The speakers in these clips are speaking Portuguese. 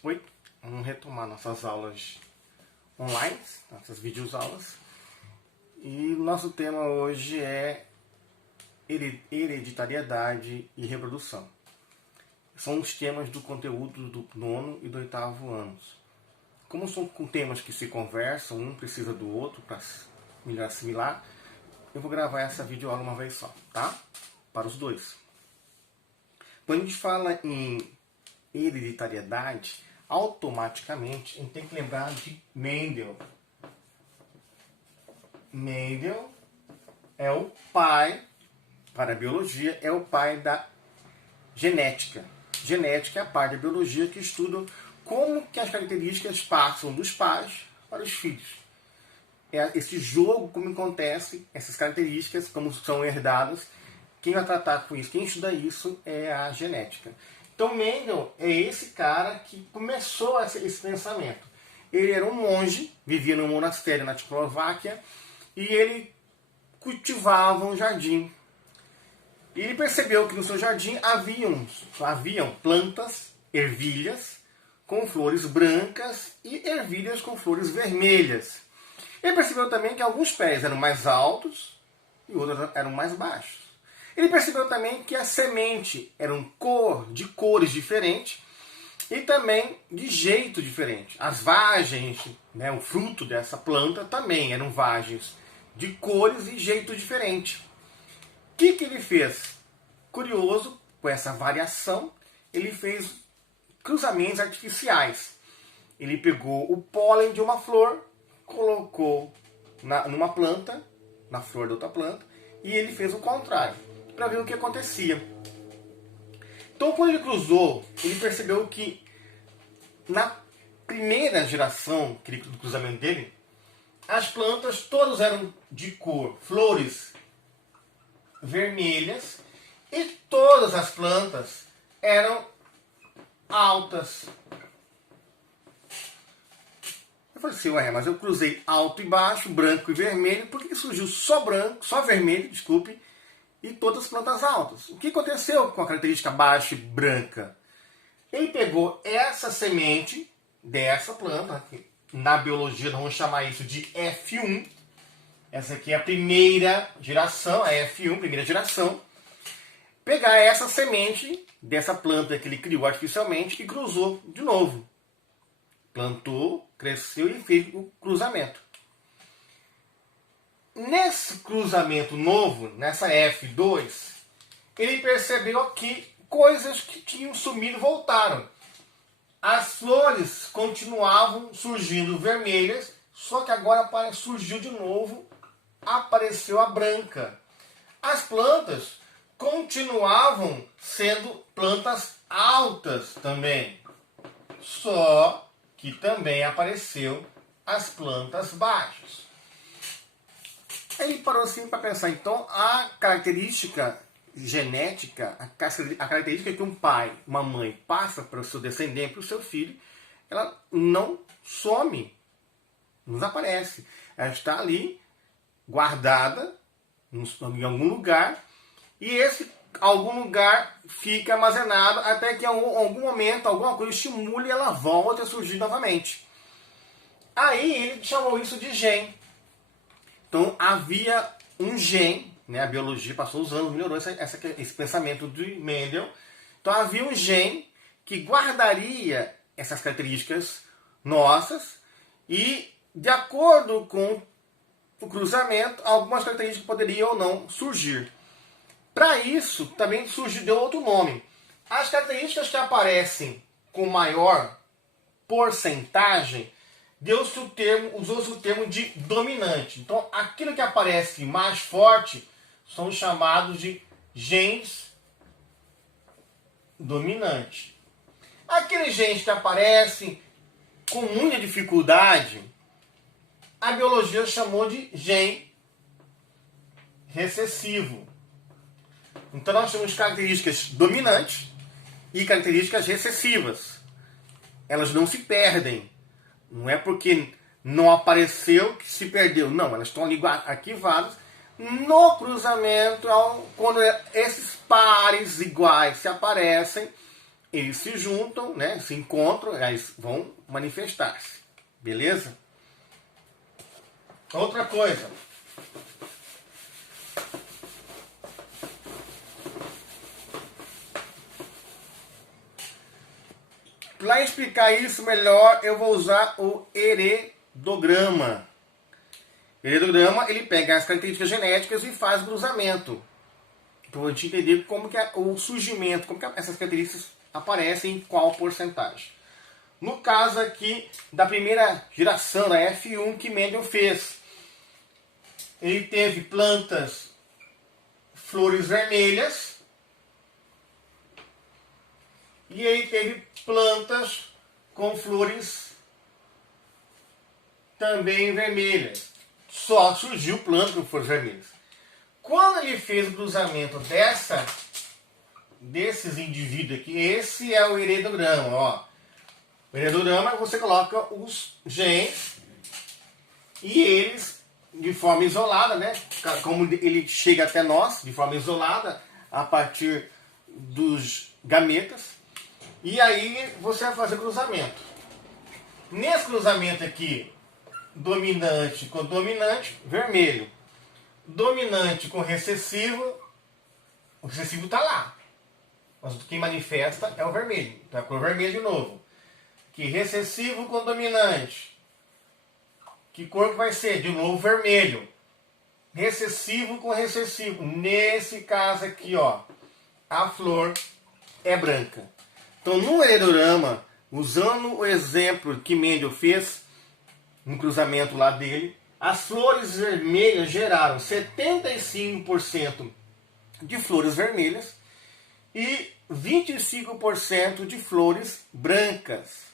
Oi, vamos retomar nossas aulas online, nossas videoaulas. E nosso tema hoje é hereditariedade e reprodução. São os temas do conteúdo do 9º e do 8º anos. Como são temas que se conversam, um precisa do outro para melhor assimilar, eu vou gravar essa videoaula uma vez só, tá? Para os dois. Quando a gente fala em hereditariedade, automaticamente a gente tem que lembrar de Mendel. Mendel é o pai, para a biologia, é o pai da genética. Genética é a parte da biologia que estuda como que as características passam dos pais para os filhos. É esse jogo, como acontece, essas características, como são herdadas. Quem vai tratar com isso, quem estuda isso é a genética. Então Mendel é esse cara que começou esse pensamento. Ele era um monge, vivia num monastério na Tchecoslováquia, e ele cultivava um jardim. E ele percebeu que no seu jardim haviam plantas, ervilhas, com flores brancas e ervilhas com flores vermelhas. Ele percebeu também que alguns pés eram mais altos e outros eram mais baixos. Ele percebeu também que a semente era de cores diferentes e também de jeito diferente. As vagens, né, o fruto dessa planta também eram vagens de cores e jeito diferente. O que ele fez? Curioso, com essa variação, ele fez cruzamentos artificiais. Ele pegou o pólen de uma flor, colocou numa planta, na flor da outra planta, e ele fez o contrário, para ver o que acontecia. Então, quando ele cruzou, ele percebeu que na primeira geração do cruzamento dele, as plantas todas eram de cor, flores vermelhas, e todas as plantas eram altas. Eu falei assim, ué, mas eu cruzei alto e baixo, branco e vermelho, por que surgiu só branco, só vermelho, desculpe, e todas as plantas altas? O que aconteceu com a característica baixa e branca? Ele pegou essa semente dessa planta, que na biologia nós vamos chamar isso de F1. Essa aqui é a primeira geração, a F1, primeira geração. Pegar essa semente dessa planta que ele criou artificialmente e cruzou de novo. Plantou, cresceu e fez o cruzamento. Nesse cruzamento novo, nessa F2, ele percebeu que coisas que tinham sumido voltaram. As flores continuavam surgindo vermelhas, só que agora surgiu de novo, apareceu a branca. As plantas continuavam sendo plantas altas também, só que também apareceu as plantas baixas. Aí ele parou assim para pensar, então a característica genética, a característica que um pai, uma mãe passa para o seu descendente, para o seu filho, ela não some, não desaparece. Ela está ali, guardada em algum lugar, e esse algum lugar fica armazenado até que em algum momento, alguma coisa estimule e ela volta a surgir novamente. Aí ele chamou isso de gene. Então havia um gene, né? A biologia passou os anos, melhorou esse pensamento de Mendel. Então havia um gene que guardaria essas características nossas e, de acordo com o cruzamento, algumas características poderiam ou não surgir. Para isso, também deu outro nome. As características que aparecem com maior porcentagem, usou-se o termo de dominante. Então, aquilo que aparece mais forte são chamados de genes dominantes. Aqueles genes que aparecem com muita dificuldade, a biologia chamou de gene recessivo. Então nós temos características dominantes e características recessivas. Elas não se perdem. Não é porque não apareceu que se perdeu. Não, elas estão ali arquivadas. No cruzamento, quando esses pares iguais se aparecem, eles se juntam, né, se encontram, eles vão manifestar-se. Beleza? Outra coisa. Para explicar isso melhor, eu vou usar o heredograma. O heredograma, ele pega as características genéticas e faz cruzamento. Então a gente entender como que é o surgimento, como que essas características aparecem, em qual porcentagem. No caso aqui da primeira geração, da F1, que Mendel fez, ele teve plantas, flores vermelhas, e ele teve plantas com flores também vermelhas. Só surgiu planta com flores vermelhas. Quando ele fez o cruzamento desses indivíduos aqui, esse é o heredograma, ó. O heredograma, você coloca os genes e eles, de forma isolada, né? Como ele chega até nós, de forma isolada, a partir dos gametas. E aí você vai fazer cruzamento. Nesse cruzamento aqui, dominante com dominante, vermelho. Dominante com recessivo, o recessivo está lá. Mas quem manifesta é o vermelho. Então é a cor vermelha de novo. Que recessivo com dominante. Que cor que vai ser? De novo vermelho. Recessivo com recessivo. Nesse caso aqui, ó, a flor é branca. Então no heredograma, usando o exemplo que Mendel fez, no cruzamento lá dele, as flores vermelhas geraram 75% de flores vermelhas e 25% de flores brancas.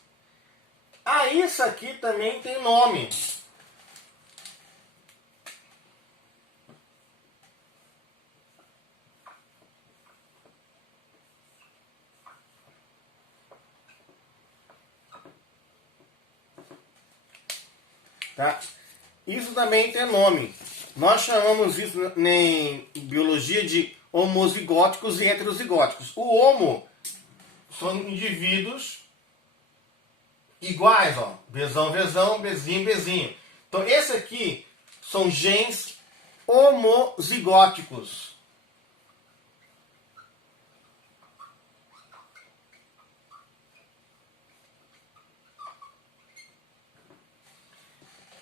Ah, isso aqui também tem nome. Tá? Isso também tem nome. Nós chamamos isso em biologia de homozigóticos e heterozigóticos. O homo são indivíduos iguais, ó. Bzão, Vzão, Bzinho, Bzinho. Então esse aqui são genes homozigóticos.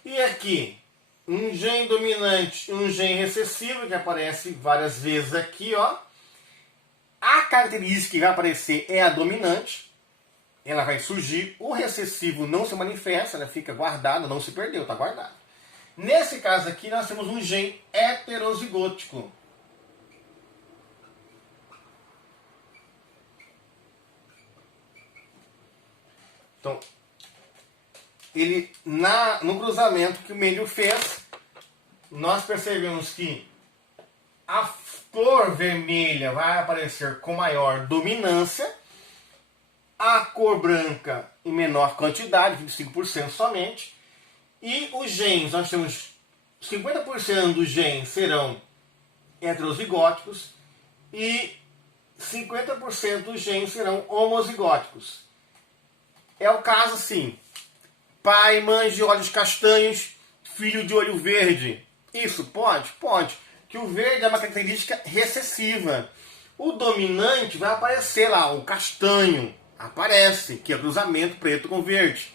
E aqui, um gene dominante e um gene recessivo, que aparece várias vezes aqui, ó. A característica que vai aparecer é a dominante. Ela vai surgir. O recessivo não se manifesta, ela fica guardado, não se perdeu, está guardado. Nesse caso aqui, nós temos um gene heterozigótico. Então, ele, no cruzamento que o Mendel fez, nós percebemos que a cor vermelha vai aparecer com maior dominância, a cor branca em menor quantidade, 25% somente, e os genes, nós temos 50% dos genes serão heterozigóticos e 50% dos genes serão homozigóticos. É o caso, sim. Pai, mãe de olhos castanhos, filho de olho verde. Isso pode? Pode. Que o verde é uma característica recessiva. O dominante vai aparecer lá, o castanho. Aparece, que é cruzamento preto com verde.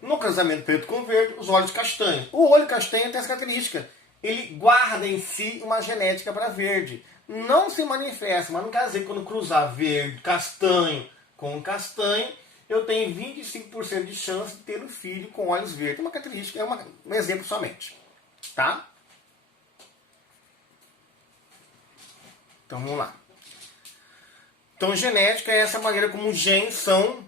No cruzamento preto com verde, os olhos castanhos. O olho castanho tem essa característica. Ele guarda em si uma genética para verde. Não se manifesta, mas não quer dizer que quando cruzar verde, castanho com castanho, eu tenho 25% de chance de ter um filho com olhos verdes. É uma característica, é um exemplo somente. Tá? Então vamos lá. Então genética é essa maneira como os genes são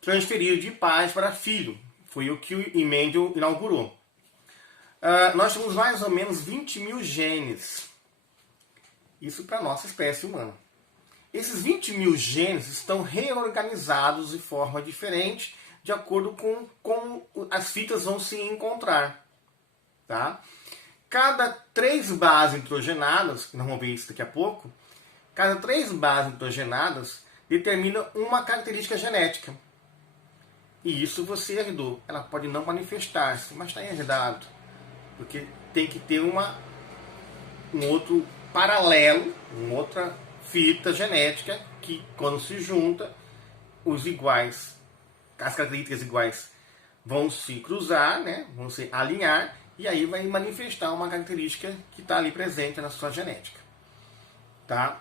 transferidos de pais para filho. Foi o que o Mendel inaugurou. Nós temos mais ou menos 20 mil genes. Isso para a nossa espécie humana. Esses 20 mil genes estão reorganizados de forma diferente, de acordo com como as fitas vão se encontrar. Tá? Cada 3 bases nitrogenadas, que nós vamos ver isso daqui a pouco, cada 3 bases nitrogenadas determina uma característica genética. E isso você herdou. Ela pode não manifestar-se, mas está herdado. Porque tem que ter um outro paralelo, uma outra fita genética que, quando se junta, os iguais, as características iguais vão se cruzar, né? Vão se alinhar, e aí vai manifestar uma característica que está ali presente na sua genética. Tá?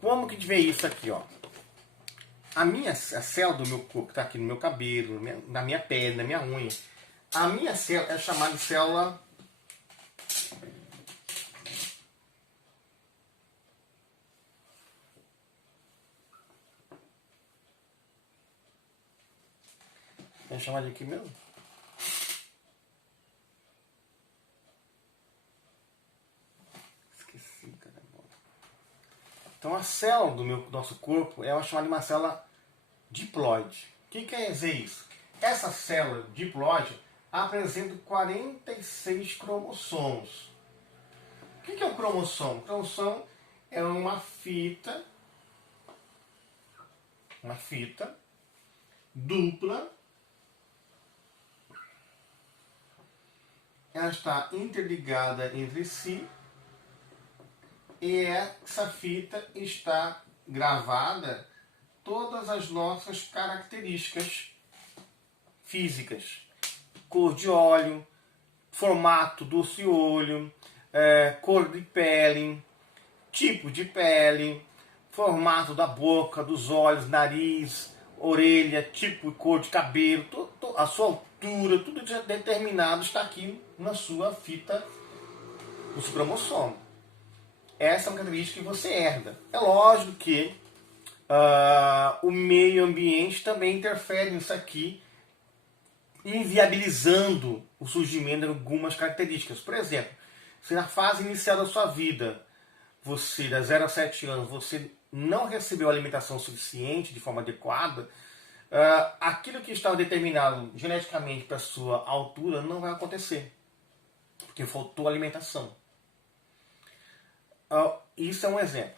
Como que a gente vê isso aqui, ó? A célula do meu corpo, que está aqui no meu cabelo, na minha pele, na minha unha, a minha célula é chamada de célula Vamos chamar de aqui mesmo? Esqueci, cara. Então a célula do nosso corpo é chamada de uma célula diploide. O que quer dizer isso? Essa célula diploide apresenta 46 cromossomos. O que é um cromossomo? Cromossomo é uma fita dupla. Ela está interligada entre si e essa fita está gravada todas as nossas características físicas. Cor de olho, formato do olho, cor de pele, tipo de pele, formato da boca, dos olhos, nariz, orelha, tipo e cor de cabelo, a sua altura, tudo determinado está aqui na sua fita, no seu cromossomo. Essa é uma característica que você herda. É lógico que o meio ambiente também interfere nisso aqui, inviabilizando o surgimento de algumas características. Por exemplo, se na fase inicial da sua vida, você, da 0 a 7 anos, você não recebeu alimentação suficiente de forma adequada, aquilo que estava determinado geneticamente para a sua altura não vai acontecer, porque faltou alimentação. Isso é um exemplo.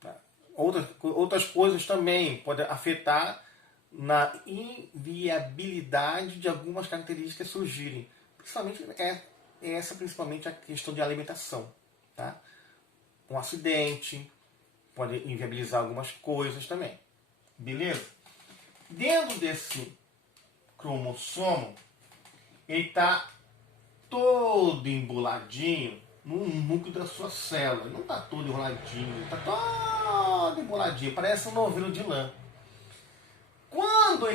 Tá? Outras coisas também podem afetar na inviabilidade de algumas características surgirem. Principalmente principalmente a questão de alimentação. Tá? Um acidente pode inviabilizar algumas coisas também. Beleza? Dentro desse cromossomo, ele está todo emboladinho no núcleo da sua célula. Ele não está todo enroladinho, está todo emboladinho, parece um novelo de lã. Quando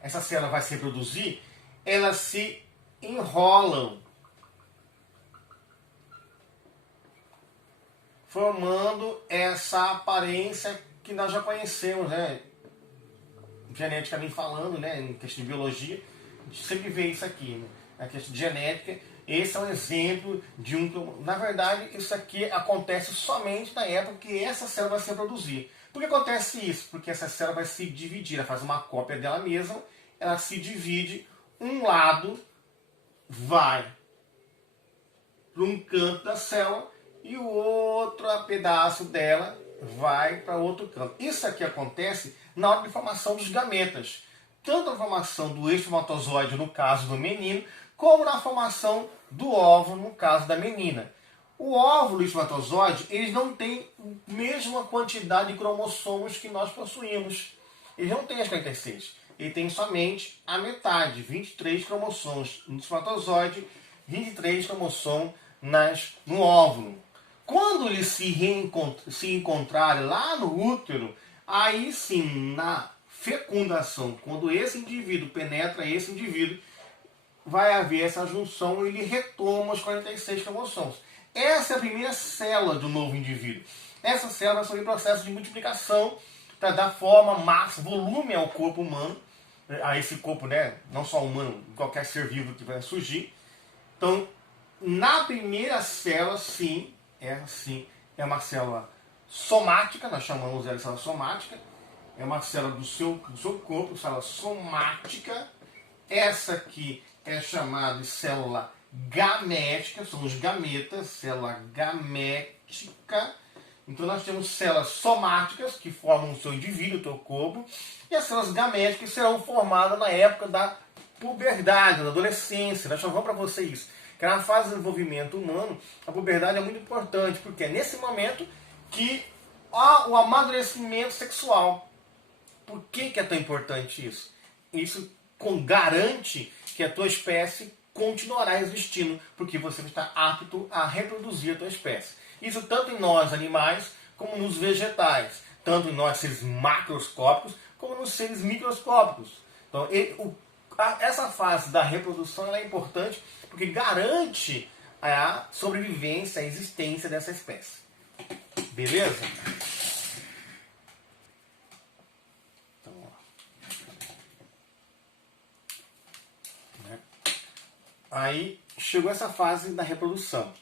essa célula vai se reproduzir, elas se enrolam, formando essa aparência que nós já conhecemos, né? Geneticamente falando, né? Em questão de biologia, a gente sempre vê isso aqui, né? Na questão de genética, esse é um exemplo de Na verdade, isso aqui acontece somente na época que essa célula vai se reproduzir. Por que acontece isso? Porque essa célula vai se dividir, ela faz uma cópia dela mesma, ela se divide, um lado vai para um canto da célula e o outro pedaço dela vai para outro canto. Isso aqui acontece na hora de formação dos gametas. Tanto na formação do espermatozoide, no caso do menino, como na formação do óvulo, no caso da menina. O óvulo e o espermatozoide, eles não têm a mesma quantidade de cromossomos que nós possuímos. Eles não têm as 46. Ele tem somente a metade, 23 cromossomos no espermatozoide, 23 cromossomos no óvulo. Quando eles se encontrarem lá no útero, aí sim, na fecundação, quando esse indivíduo penetra esse indivíduo, vai haver essa junção e ele retoma os 46 cromossomos. Essa é a primeira célula do novo indivíduo. Essa célula vai sofrer processo de multiplicação para dar forma, massa, volume ao corpo humano, a esse corpo, né, não só humano, qualquer ser vivo que vai surgir. Então, na primeira célula, sim, é uma célula somática, nós chamamos ela de célula somática, é uma célula do seu corpo, célula somática. Essa aqui é chamada de célula gamética, são os gametas, célula gamética. Então nós temos células somáticas, que formam o seu indivíduo, o teu corpo, e as células gaméticas serão formadas na época da puberdade, na adolescência. Nós falamos para você isso, que na fase de desenvolvimento humano, a puberdade é muito importante, porque é nesse momento que há o amadurecimento sexual. Por que é tão importante isso? Isso garante que a tua espécie continuará existindo, porque você está apto a reproduzir a tua espécie. Isso tanto em nós, animais, como nos vegetais. Tanto em nós, seres macroscópicos, como nos seres microscópicos. Então, essa fase da reprodução ela é importante porque garante a sobrevivência, a existência dessa espécie. Beleza? Então, ó. Aí chegou essa fase da reprodução.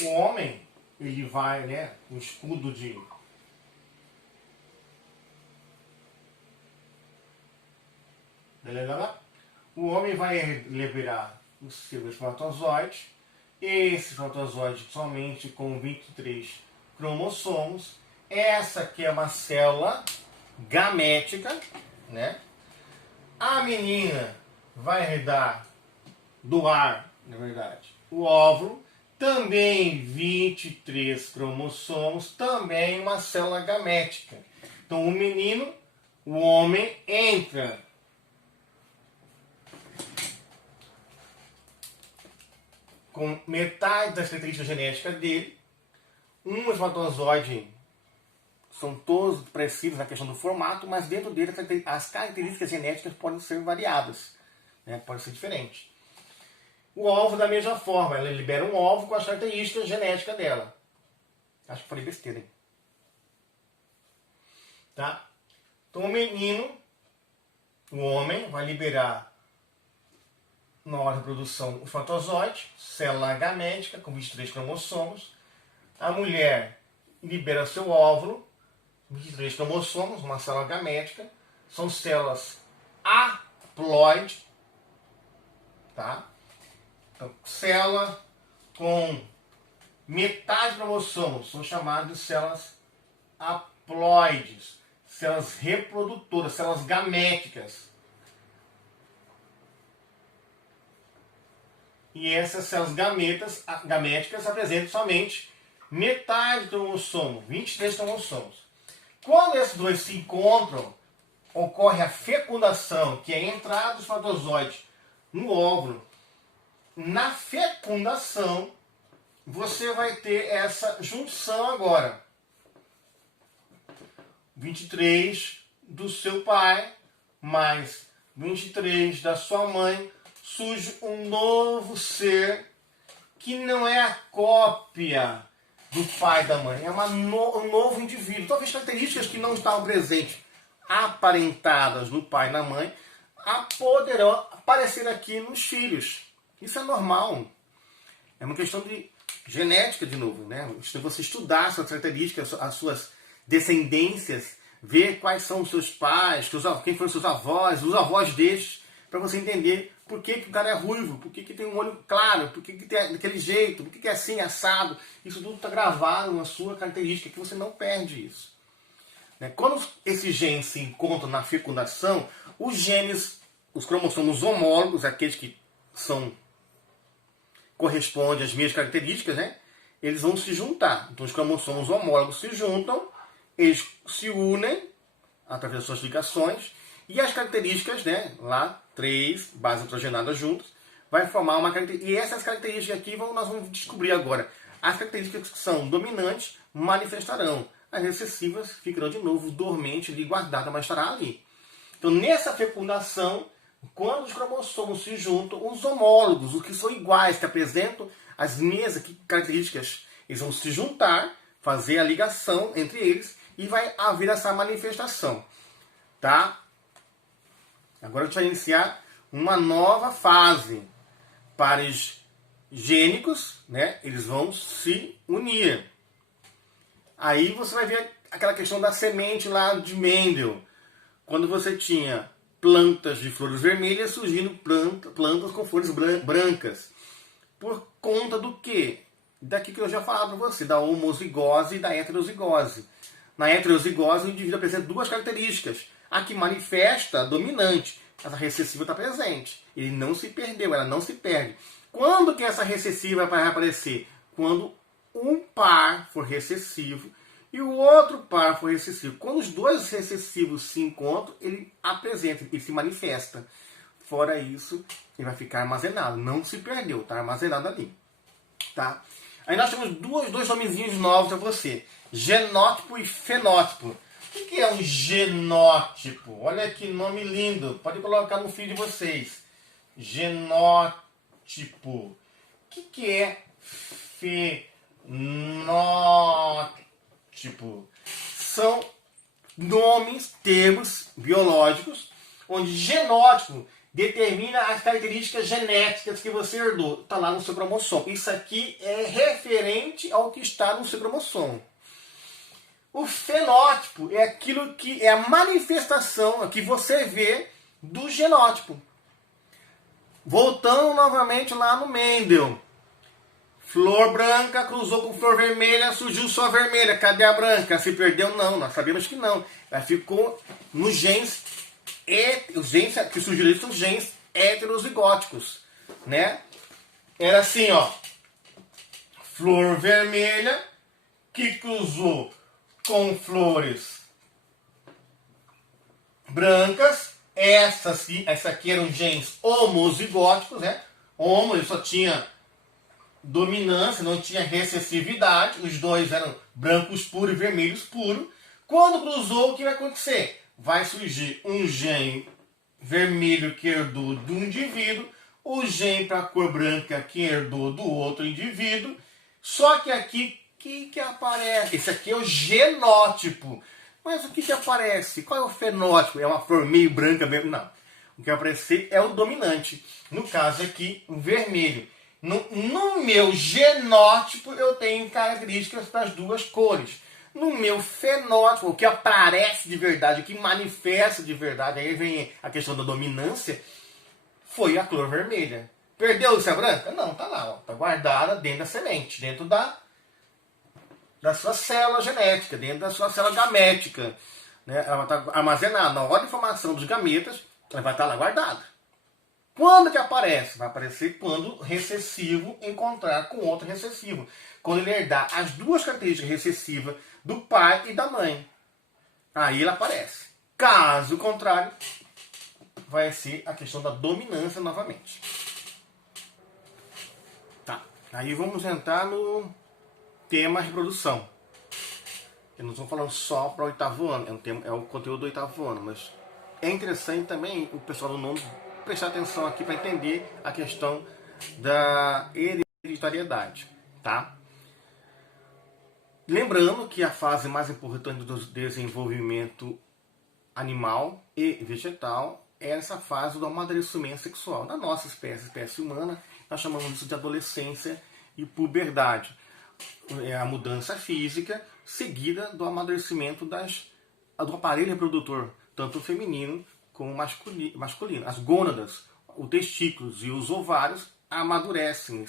O homem, ele vai, né, o escudo de o homem vai liberar o seu espermatozoide. Esse espermatozoide somente com 23 cromossomos. Essa aqui é uma célula gamética, né? A menina vai doar, na verdade, o óvulo. Também 23 cromossomos, também uma célula gamética. Então o menino, o homem, entra com metade das características genéticas dele. Um espermatozoide, são todos parecidos na questão do formato, mas dentro dele as características genéticas podem ser variadas, né? Pode ser diferente. O óvulo da mesma forma, ela libera um óvulo com as características genéticas dela. Acho que falei besteira, hein? Tá? Então o menino, o homem, vai liberar na hora da reprodução o espermatozoide, célula gamética com 23 cromossomos. A mulher libera seu óvulo, 23 cromossomos, uma célula gamética. São células haploide, tá? Então, célula com metade de cromossomos são chamadas de células haploides, células reprodutoras, células gaméticas. E essas células gaméticas apresentam somente metade do cromossomo, 23 cromossomos. Quando esses dois se encontram, ocorre a fecundação, que é a entrada do espermatozoide no óvulo. Na fecundação, você vai ter essa junção agora. 23 do seu pai, mais 23 da sua mãe, surge um novo ser que não é a cópia do pai e da mãe, é um novo indivíduo. Talvez características que não estavam presentes, aparentadas no pai e na mãe, poderão aparecer aqui nos filhos. Isso é normal. É uma questão de genética, de novo, né? Você estudar suas características, as suas descendências, ver quais são os seus pais, quem foram os seus avós, os avós destes, para você entender por que o cara é ruivo, por que tem um olho claro, por que tem daquele jeito, por que é assim, assado. Isso tudo está gravado na sua característica, que você não perde isso. Quando esses genes se encontram na fecundação, os genes, os cromossomos homólogos, aqueles que correspondem às mesmas características, né? Eles vão se juntar. Então os cromossomos homólogos se juntam, eles se unem através das suas ligações, e as características, né, lá, 3 bases nitrogenadas juntas, vai formar uma característica. E essas características aqui nós vamos descobrir agora. As características que são dominantes manifestarão. As recessivas ficarão de novo dormente ali, guardada, mas estará ali. Então, nessa fecundação, quando os cromossomos se juntam, os homólogos, os que são iguais, que apresentam as mesmas características, eles vão se juntar, fazer a ligação entre eles e vai haver essa manifestação. Tá? Agora a gente vai iniciar uma nova fase. Pares gênicos, né? Eles vão se unir. Aí você vai ver aquela questão da semente lá de Mendel. Quando você tinha plantas de flores vermelhas surgindo plantas com flores brancas. Por conta do quê? daqui que eu já falava para você, da homozigose e da heterozigose. Na heterozigose, o indivíduo apresenta duas características. A que manifesta a dominante, essa recessiva está presente. Ele não se perdeu, ela não se perde. Quando que essa recessiva vai aparecer? Quando um par for recessivo e o outro par for recessivo. Quando os dois recessivos se encontram, ele apresenta, ele se manifesta. Fora isso, ele vai ficar armazenado. Não se perdeu, está armazenado ali. Tá? Aí nós temos dois nomezinhos novos para você. Genótipo e fenótipo. O que é um genótipo? Olha que nome lindo. Pode colocar no feed de vocês. Genótipo. O que é fenótipo? São nomes, termos biológicos, onde genótipo determina as características genéticas que você herdou. Está lá no seu cromossomo. Isso aqui é referente ao que está no seu cromossomo. O fenótipo é aquilo que é a manifestação que você vê do genótipo. Voltando novamente lá no Mendel. Flor branca cruzou com flor vermelha, surgiu só vermelha. Cadê a branca? Se perdeu? Não, nós sabemos que não. Ela ficou nos genes. Os genes que surgiram são genes heterozigóticos, né? Era assim, ó. Flor vermelha que cruzou com flores brancas. Essa aqui eram genes homozigóticos, né? Homo, ele só tinha dominância, não tinha recessividade. Os dois eram brancos puros e vermelhos puros. Quando cruzou, o que vai acontecer? Vai surgir um gene vermelho que herdou de um indivíduo, o gene para a cor branca que herdou do outro indivíduo. Só que aqui, o que aparece? Esse aqui é o genótipo. Mas o que aparece? Qual é o fenótipo? É uma flor meio branca mesmo? Não. O que vai aparecer é o dominante. No caso aqui, o vermelho. No meu genótipo, eu tenho características para as duas cores. No meu fenótipo, o que aparece de verdade, o que manifesta de verdade, aí vem a questão da dominância, foi a cor vermelha. Perdeu-se a branca? Não, tá lá, está guardada dentro da semente, dentro da sua célula genética, dentro da sua célula gamética. Né? Ela vai estar armazenada. Na hora de formação dos gametas, ela vai estar lá guardada. Quando que aparece? Vai aparecer quando o recessivo encontrar com outro recessivo. Quando ele herdar as duas características recessivas do pai e da mãe. Aí ela aparece. Caso contrário, vai ser a questão da dominância novamente. Tá. Aí vamos entrar no tema reprodução. Eu não estou falando só para o oitavo ano, é o conteúdo do oitavo ano, mas é interessante também o pessoal do nono prestar atenção aqui para entender a questão da hereditariedade, tá? Lembrando que a fase mais importante do desenvolvimento animal e vegetal é essa fase do amadurecimento sexual. Na nossa espécie humana, nós chamamos isso de adolescência e puberdade. É a mudança física seguida do amadurecimento do aparelho reprodutor, tanto feminino como masculino. As gônadas, os testículos e os ovários amadurecem,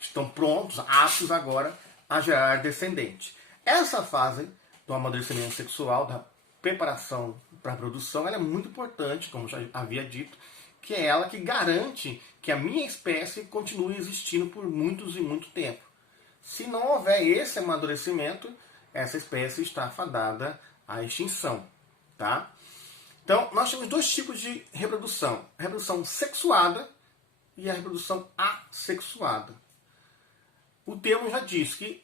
estão prontos, aptos agora a gerar descendente. Essa fase do amadurecimento sexual, da preparação para a reprodução, ela é muito importante, como já havia dito, que é ela que garante que a minha espécie continue existindo por muitos e muito tempo. Se não houver esse amadurecimento, essa espécie está fadada à extinção, tá? Então, nós temos dois tipos de reprodução. A reprodução sexuada e a reprodução assexuada. O termo já diz que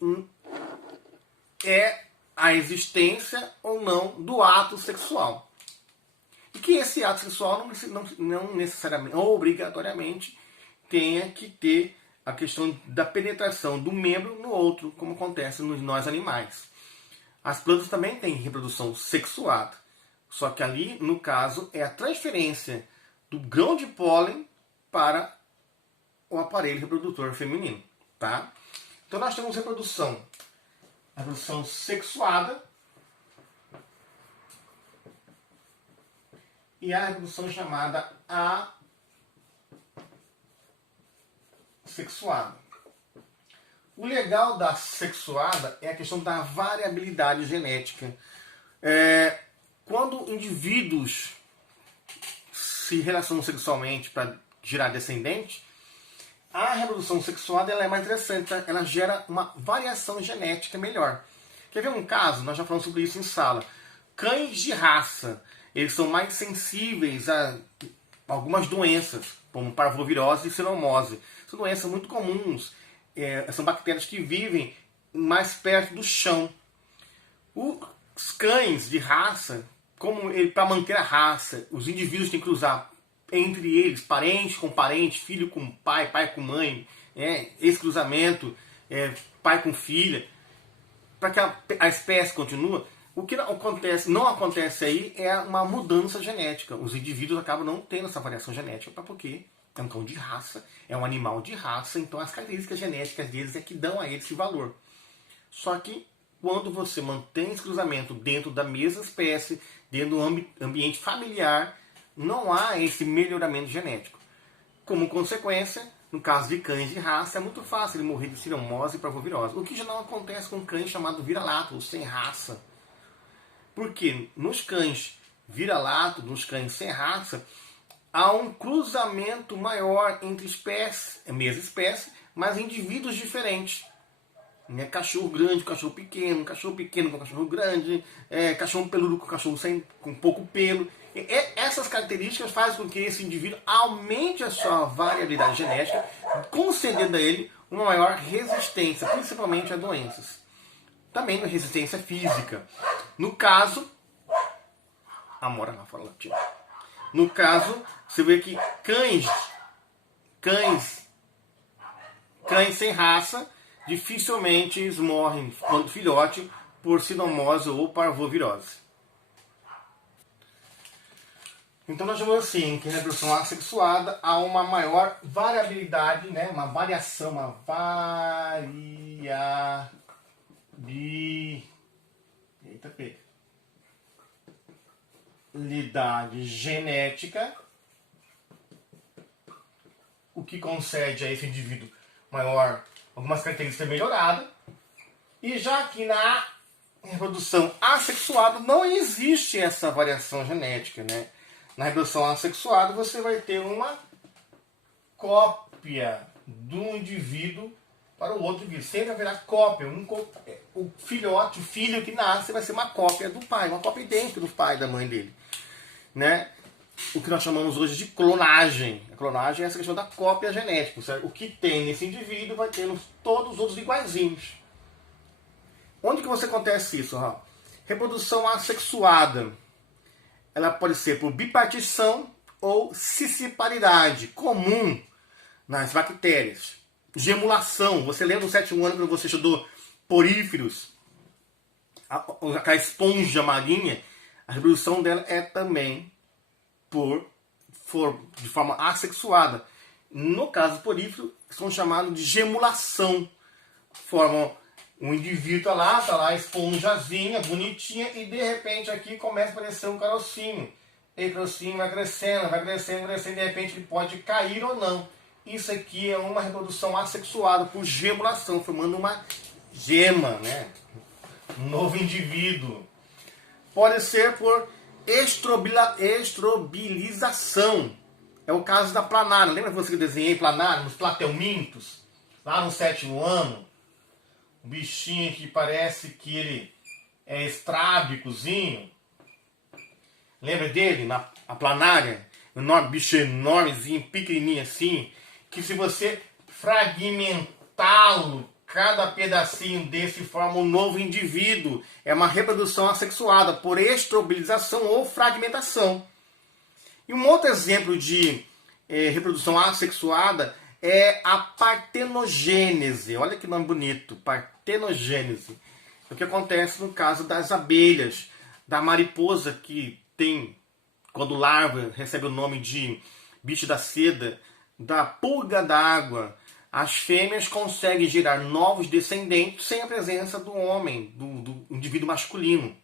é a existência ou não do ato sexual. E que esse ato sexual não necessariamente, ou obrigatoriamente, tenha que ter a questão da penetração do membro no outro, como acontece nos nós animais. As plantas também têm reprodução sexuada. Só que ali, no caso, é a transferência do grão de pólen para o aparelho reprodutor feminino. Tá? Então nós temos a reprodução sexuada e a reprodução chamada assexuada. O legal da sexuada é a questão da variabilidade genética. Quando indivíduos se relacionam sexualmente para gerar descendente, a reprodução sexuada ela é mais interessante, tá? Ela gera uma variação genética melhor. Quer ver um caso? Nós já falamos sobre isso em sala. Cães de raça, eles são mais sensíveis a algumas doenças, como parvovirose e cinomose. São doenças muito comuns, são bactérias que vivem mais perto do chão. Os cães de raça, para manter a raça, os indivíduos têm que cruzar entre eles, parente com parente, filho com pai, pai com mãe, esse cruzamento, pai com filha, para que a espécie continue. O que não acontece aí é uma mudança genética. Os indivíduos acabam não tendo essa variação genética, porque é um cão de raça, é um animal de raça, então as características genéticas deles é que dão a eles esse valor. Só que quando você mantém esse cruzamento dentro da mesma espécie, dentro do ambiente familiar, não há esse melhoramento genético. Como consequência, no caso de cães de raça, é muito fácil ele morrer de cinomose e parvovirose. O que já não acontece com cães chamados vira-lata, ou sem raça. Porque nos cães vira-lata, nos cães sem raça, há um cruzamento maior entre espécies, a mesma espécie, mas indivíduos diferentes. Cachorro grande com cachorro pequeno com cachorro grande, cachorro peludo com cachorro com pouco pelo. Essas características fazem com que esse indivíduo aumente a sua variabilidade genética, concedendo a ele uma maior resistência, principalmente a doenças. Também na resistência física. No caso, a Mora lá fala latim. No caso, você vê que cães sem raça dificilmente morrem quando filhote por cinomose ou parvovirose. Então nós chamamos assim, que a reprodução assexuada há uma maior variabilidade, uma variação, uma variabilidade genética, o que concede a esse indivíduo algumas características melhoradas. E já que na reprodução assexuada não existe essa variação genética, Na reprodução assexuada você vai ter uma cópia do indivíduo para o outro indivíduo. Sempre haverá cópia. O filhote, o filho que nasce vai ser uma cópia do pai, uma cópia idêntica do pai e da mãe dele. O que nós chamamos hoje de clonagem. A clonagem é essa questão da cópia genética. Certo? O que tem nesse indivíduo vai ter todos os outros iguaizinhos. Onde que você acontece isso? Reprodução assexuada. Ela pode ser por bipartição ou cisciparidade, comum nas bactérias. Gemulação. Você lembra no sétimo ano quando você estudou poríferos? Aquela esponja marinha. A reprodução dela é também de forma assexuada. No caso porífero, são chamados de gemulação. Formam um indivíduo tá lá, esponjazinha, bonitinha, e de repente aqui começa a aparecer um carocinho. E o carocinho vai crescendo, de repente ele pode cair ou não. Isso aqui é uma reprodução assexuada por gemulação, formando uma gema, um novo indivíduo. Pode ser por estrobilização. É o caso da planária. Lembra que você que eu desenhei planária nos platelmintos? Lá no sétimo ano. Um bichinho que parece que ele é estrábicozinho. Lembra dele? A planária? Um bicho enormezinho, pequenininho assim. Que se você fragmentá-lo, cada pedacinho desse forma um novo indivíduo. É uma reprodução assexuada por estrobilização ou fragmentação. E um outro exemplo de reprodução assexuada é a partenogênese. Olha que nome bonito, partenogênese. O que acontece no caso das abelhas, da mariposa que tem, quando larva, recebe o nome de bicho da seda, da pulga d'água. As fêmeas conseguem gerar novos descendentes sem a presença do homem, do indivíduo masculino.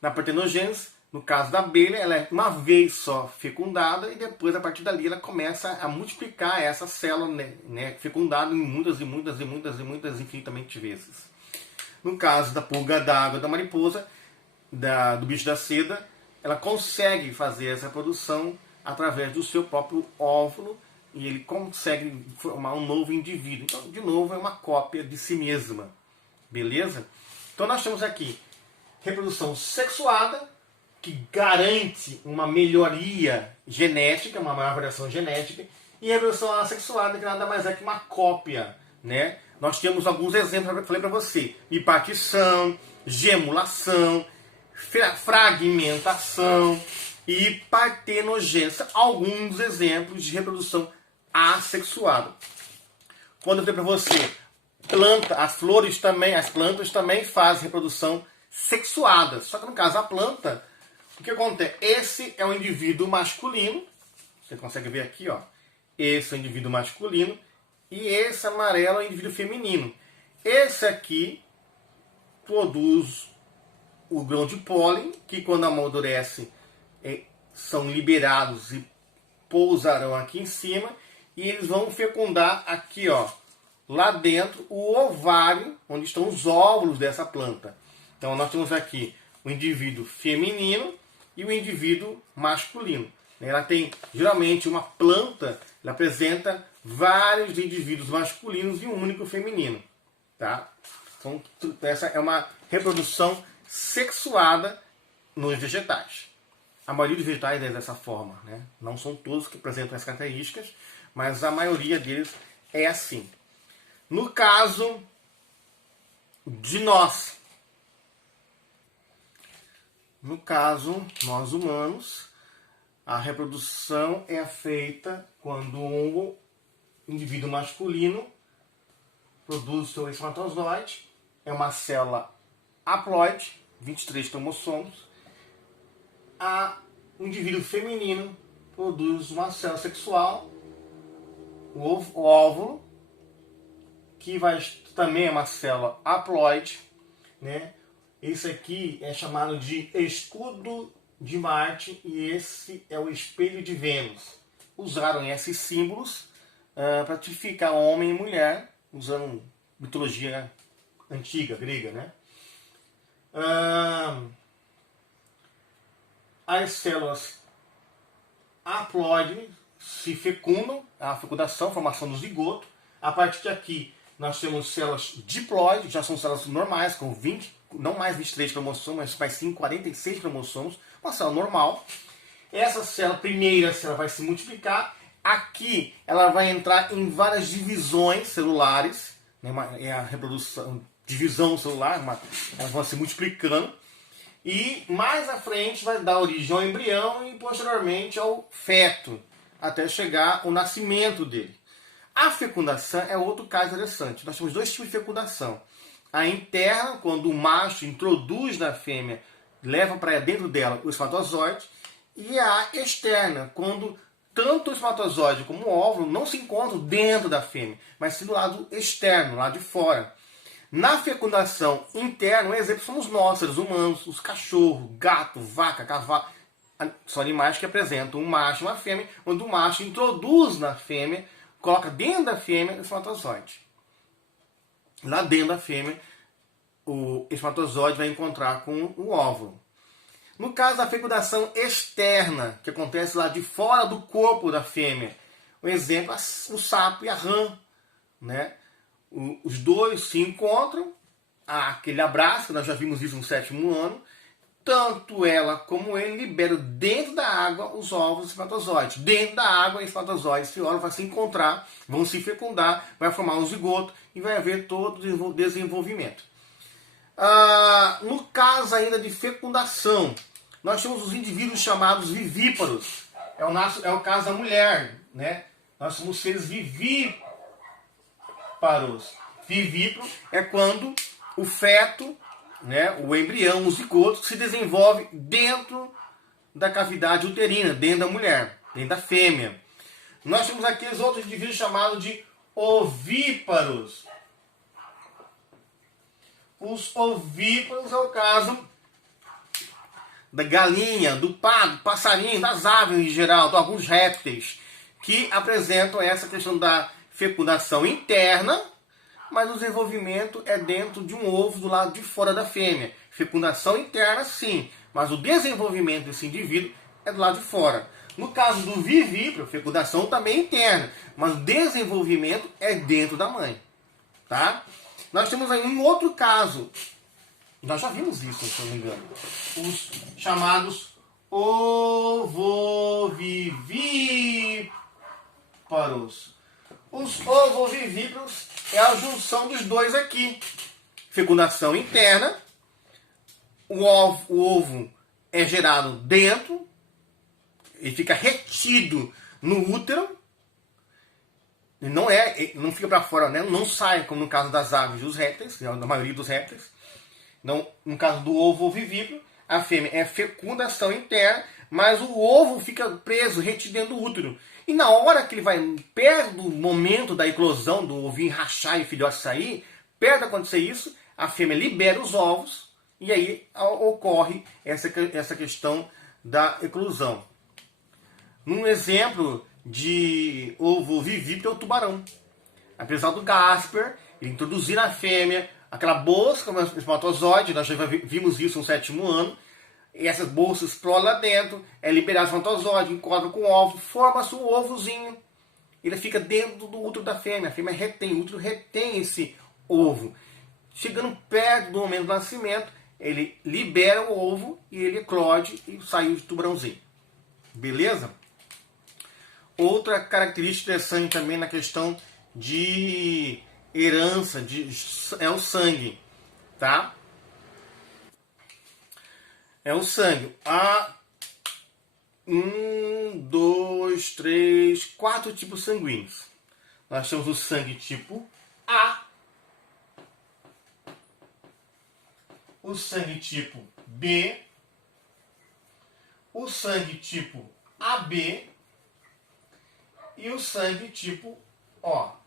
Na partenogênese, No caso da abelha, ela é uma vez só fecundada e depois, a partir dali, ela começa a multiplicar essa célula, né, fecundada em muitas, infinitamente vezes. No caso da pulga d'água, da mariposa, do bicho da seda, ela consegue fazer essa reprodução através do seu próprio óvulo e ele consegue formar um novo indivíduo. Então, de novo, é uma cópia de si mesma. Beleza? Então, nós temos aqui reprodução sexuada, que garante uma melhoria genética, uma maior variação genética, e reprodução assexuada, que nada mais é que uma cópia, né? Nós temos alguns exemplos que eu falei para você: bipartição, gemulação, fragmentação e partenogênese. Alguns exemplos de reprodução assexuada. Quando eu falei para você, as plantas também fazem reprodução sexuada. Só que no caso da planta, o que acontece? Esse é o indivíduo masculino. Você consegue ver aqui, ó. Esse é o indivíduo masculino. E esse amarelo é o indivíduo feminino. Esse aqui produz o grão de pólen, que quando amadurece são liberados e pousarão aqui em cima. E eles vão fecundar aqui, ó, lá dentro, o ovário, onde estão os óvulos dessa planta. Então nós temos aqui o indivíduo feminino e o indivíduo masculino. Ela tem, geralmente, uma planta, ela apresenta vários indivíduos masculinos e um único feminino. Tá? Então, essa é uma reprodução sexuada nos vegetais. A maioria dos vegetais é dessa forma, né? Não são todos que apresentam essas características, mas a maioria deles é assim. No caso de nós, nós humanos, a reprodução é feita quando um indivíduo masculino produz o seu espermatozoide, é uma célula haploide, 23 cromossomos. O indivíduo feminino produz uma célula sexual, o óvulo, que também é uma célula haploide, né? Esse aqui é chamado de escudo de Marte e esse é o espelho de Vênus. Usaram esses símbolos para tipificar homem e mulher, usando mitologia antiga, grega, né? As células haploides se fecundam, a fecundação, a formação do zigoto. A partir daqui nós temos células diploides, já são células normais, com 20, não mais 23 cromossomos, mas sim 46 cromossomos, uma célula normal. Essa célula, primeira célula, vai se multiplicar. Aqui ela vai entrar em várias divisões celulares, né? É a reprodução, divisão celular, elas vão se multiplicando. E mais à frente vai dar origem ao embrião e posteriormente ao feto, até chegar ao nascimento dele. A fecundação é outro caso interessante. Nós temos dois tipos de fecundação. A interna, quando o macho introduz na fêmea, leva para dentro dela o espermatozoide. E a externa, quando tanto o espermatozoide como o óvulo não se encontram dentro da fêmea, mas sim do lado externo, lá de fora. Na fecundação interna, um exemplo somos nós, seres humanos, os cachorros, gato, vaca, cavalo. São animais que apresentam um macho e uma fêmea, onde o macho introduz na fêmea, coloca dentro da fêmea o espermatozoide. Lá dentro da fêmea, o espermatozoide vai encontrar com o óvulo. No caso da fecundação externa, que acontece lá de fora do corpo da fêmea, o exemplo é o sapo e a rã, né? Os dois se encontram, há aquele abraço, que nós já vimos isso no 7º ano, tanto ela como ele liberam dentro da água os ovos e espermatozoides. Dentro da água, espermatozoides e óvulos vão se encontrar, vão se fecundar, vai formar um zigoto e vai haver todo o desenvolvimento. No caso ainda de fecundação, nós temos os indivíduos chamados vivíparos. É o caso da mulher, né? Nós somos seres vivíparos. Vivíparo é quando o feto, né, o embrião, o zigoto, se desenvolve dentro da cavidade uterina, dentro da mulher, dentro da fêmea. Nós temos aqueles outros indivíduos chamados de ovíparos. Os ovíparos é o caso da galinha, do pato, do passarinho, das aves em geral, de alguns répteis, que apresentam essa questão da fecundação interna, mas o desenvolvimento é dentro de um ovo do lado de fora da fêmea. Fecundação interna, sim, mas o desenvolvimento desse indivíduo é do lado de fora. No caso do vivíparo, fecundação também é interna, mas o desenvolvimento é dentro da mãe. Tá? Nós temos aí um outro caso. Nós já vimos isso, se não me engano. Os chamados ovovivíparos. Os ovovivíparos é a junção dos dois aqui. Fecundação interna. O ovo é gerado dentro. Ele fica retido no útero. Não fica para fora, né? Não sai, como no caso das aves e dos répteis, na maioria dos répteis. Não, no caso do ovo ovivíparo, a fêmea é fecundação interna, mas o ovo fica preso, retido dentro do útero. E na hora que ele vai perto do momento da eclosão, do ovinho rachar e o filhote sair, perto de acontecer isso, a fêmea libera os ovos e aí ocorre essa questão da eclosão. Um exemplo de ovo vivíparo é o tubarão. Apesar do Gasper, ele introduzir na fêmea aquela bolsa como espermatozoide, nós já vimos isso no 7º ano, e essas bolsas explodem lá dentro, é liberado o espermatozoide, encobre com o ovo, forma-se um ovozinho. Ele fica dentro do útero da fêmea, a fêmea retém, o útero retém esse ovo. Chegando perto do momento do nascimento, ele libera o ovo e ele eclode e sai o tubarãozinho. Beleza? Outra característica interessante também na questão de herança é o sangue, tá? É o sangue. Há 4 tipos sanguíneos. Nós temos o sangue tipo A, o sangue tipo B, o sangue tipo AB e o sangue tipo O.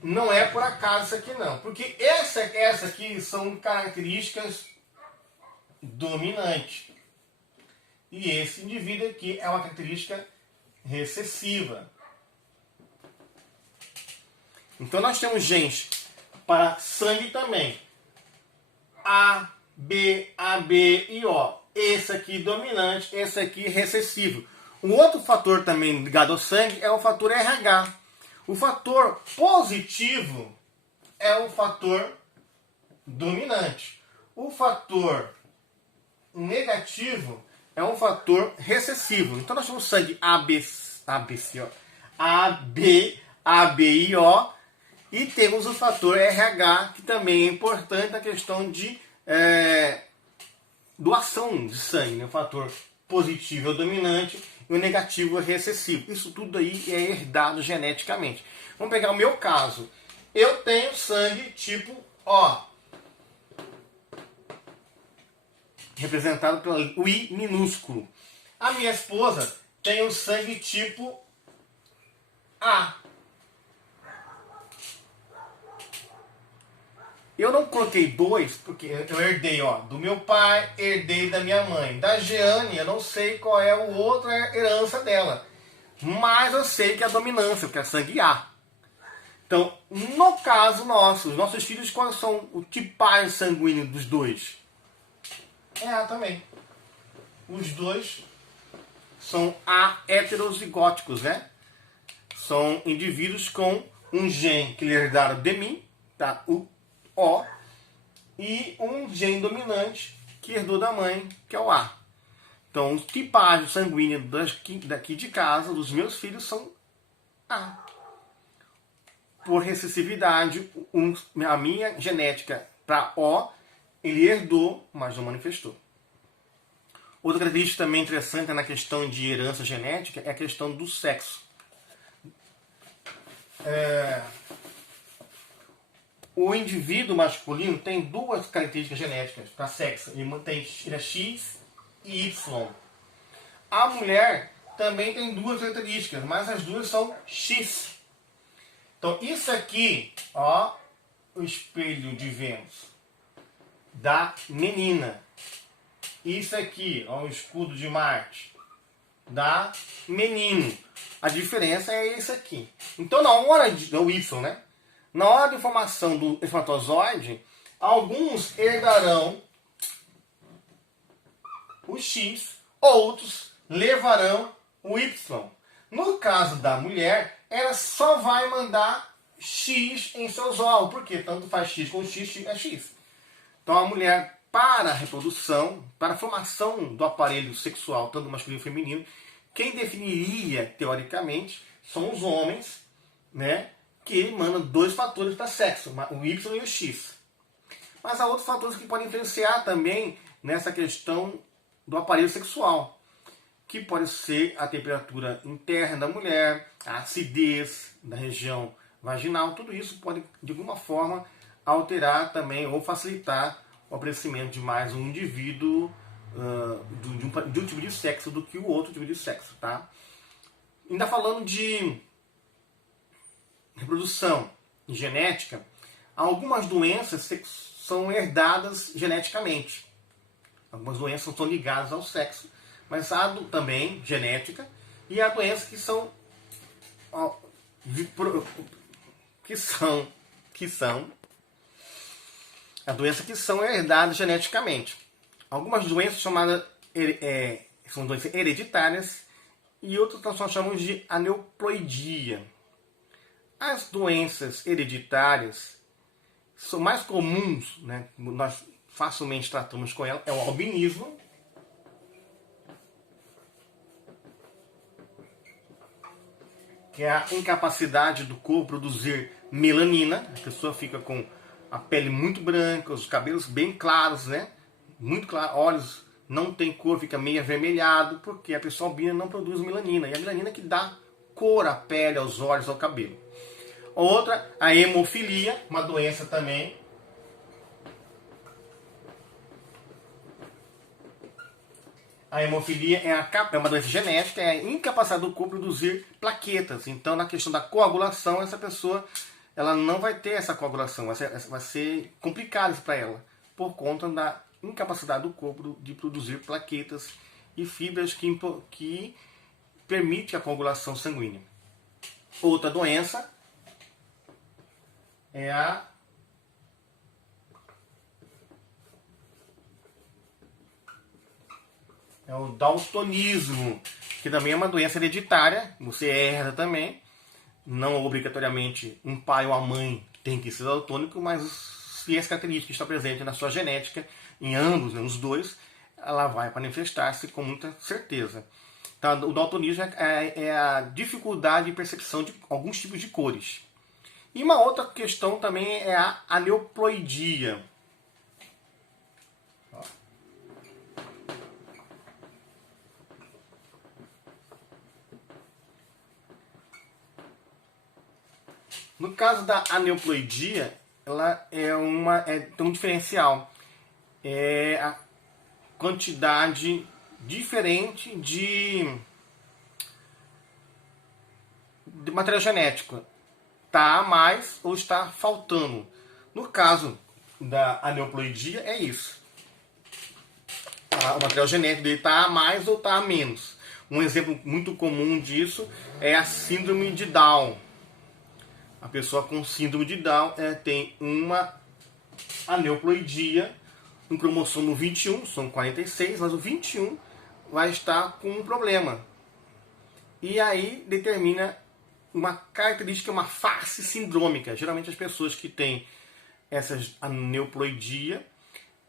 Não é por acaso isso aqui não, porque essa aqui são características dominantes. E esse indivíduo aqui é uma característica recessiva. Então nós temos genes para sangue também. A, B, AB e O. Esse aqui dominante, esse aqui recessivo. Um outro fator também ligado ao sangue é o fator RH. O fator positivo é o fator dominante. O fator negativo é um fator recessivo. Então nós temos sangue AB, AB e O. E temos o fator RH, que também é importante na questão de doação de sangue. Né? O fator positivo é o dominante e o negativo é recessivo. Isso tudo aí é herdado geneticamente. Vamos pegar o meu caso. Eu tenho sangue tipo O, representado pelo I minúsculo. A minha esposa tem o sangue tipo A. Eu não coloquei 2 porque eu herdei do meu pai, herdei da minha mãe. Da Jeane, eu não sei qual é a outra herança dela. Mas eu sei que é a dominância, porque é sangue A. Então, no caso nosso, os nossos filhos, quais são o tipagem sanguíneo dos dois? É A também. Os dois são A heterozigóticos, né? São indivíduos com um gene que herdaram de mim, tá? O O, e um gene dominante que herdou da mãe, que é o A. Então, os tipagens sanguíneos daqui de casa, dos meus filhos, são A. Por recessividade, a minha genética para O, ele herdou, mas não manifestou. Outra característica também interessante na questão de herança genética é a questão do sexo. O indivíduo masculino tem 2 características genéticas para sexo. Ele é X e Y. A mulher também tem 2 características, mas as 2 são X. Então isso aqui, o espelho de Vênus da menina. Isso aqui, ó, o escudo de Marte, dá menino. A diferença é esse aqui. Então, na hora de... o Y, né? Na hora de formação do espermatozoide, alguns herdarão o X, outros levarão o Y. No caso da mulher, ela só vai mandar X em seus ovos. Porque tanto faz X com X, X é X. Então a mulher, para a reprodução, para a formação do aparelho sexual, tanto masculino e feminino, quem definiria, teoricamente, são os homens, né? Que mandam dois fatores para sexo, o Y e o X. Mas há outros fatores que podem influenciar também nessa questão do aparelho sexual, que pode ser a temperatura interna da mulher, a acidez da região vaginal, tudo isso pode, de alguma forma, alterar também ou facilitar o aparecimento de mais um indivíduo de um tipo de sexo do que o outro tipo de sexo, tá? Ainda falando de reprodução e genética, algumas doenças são herdadas geneticamente. Algumas doenças estão ligadas ao sexo, mas há também genética e há doenças que são herdadas geneticamente. Algumas doenças chamadas são doenças hereditárias e outras nós chamamos de aneuploidia. As doenças hereditárias são mais comuns, né? Nós facilmente tratamos com ela, é o albinismo, que é a incapacidade do corpo produzir melanina. A pessoa fica com a pele muito branca, os cabelos bem claros, né? Muito claro, olhos não tem cor, fica meio avermelhado, porque a pessoa albina não produz melanina. E a melanina que dá cor à pele, aos olhos, ao cabelo. Outra, a hemofilia, uma doença também. A hemofilia é uma doença genética, é a incapacidade do corpo de produzir plaquetas. Então, na questão da coagulação, essa pessoa ela não vai ter essa coagulação, vai ser complicado para ela, por conta da incapacidade do corpo de produzir plaquetas e fibras que permite a coagulação sanguínea. Outra doença é o daltonismo, que também é uma doença hereditária, você herda também, não obrigatoriamente um pai ou a mãe tem que ser daltônico, mas se essa característica está presente na sua genética, em ambos, né, os dois, ela vai manifestar-se com muita certeza. Então, o daltonismo é a dificuldade de percepção de alguns tipos de cores. E uma outra questão também é a aneuploidia. No caso da aneuploidia, ela tem um diferencial. É a quantidade diferente de material genético. Está a mais ou está faltando. No caso da aneuploidia, é isso. O material genético dele está a mais ou está a menos. Um exemplo muito comum disso é a síndrome de Down. A pessoa com síndrome de Down tem uma aneuploidia, um cromossomo 21, são 46, mas o 21 vai estar com um problema. E aí determina uma característica, uma face sindrômica. Geralmente as pessoas que têm essa aneuploidia,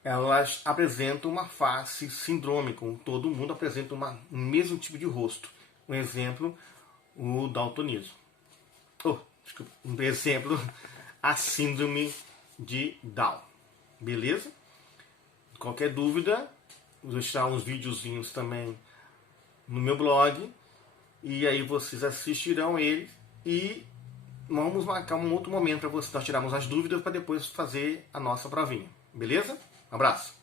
elas apresentam uma face sindrômica. Todo mundo apresenta o mesmo tipo de rosto. Um exemplo, o daltonismo. Um exemplo, a síndrome de Down. Beleza? Qualquer dúvida, vou deixar uns videozinhos também no meu blog. E aí vocês assistirão ele. E vamos marcar um outro momento para nós tirarmos as dúvidas para depois fazer a nossa provinha. Beleza? Um abraço!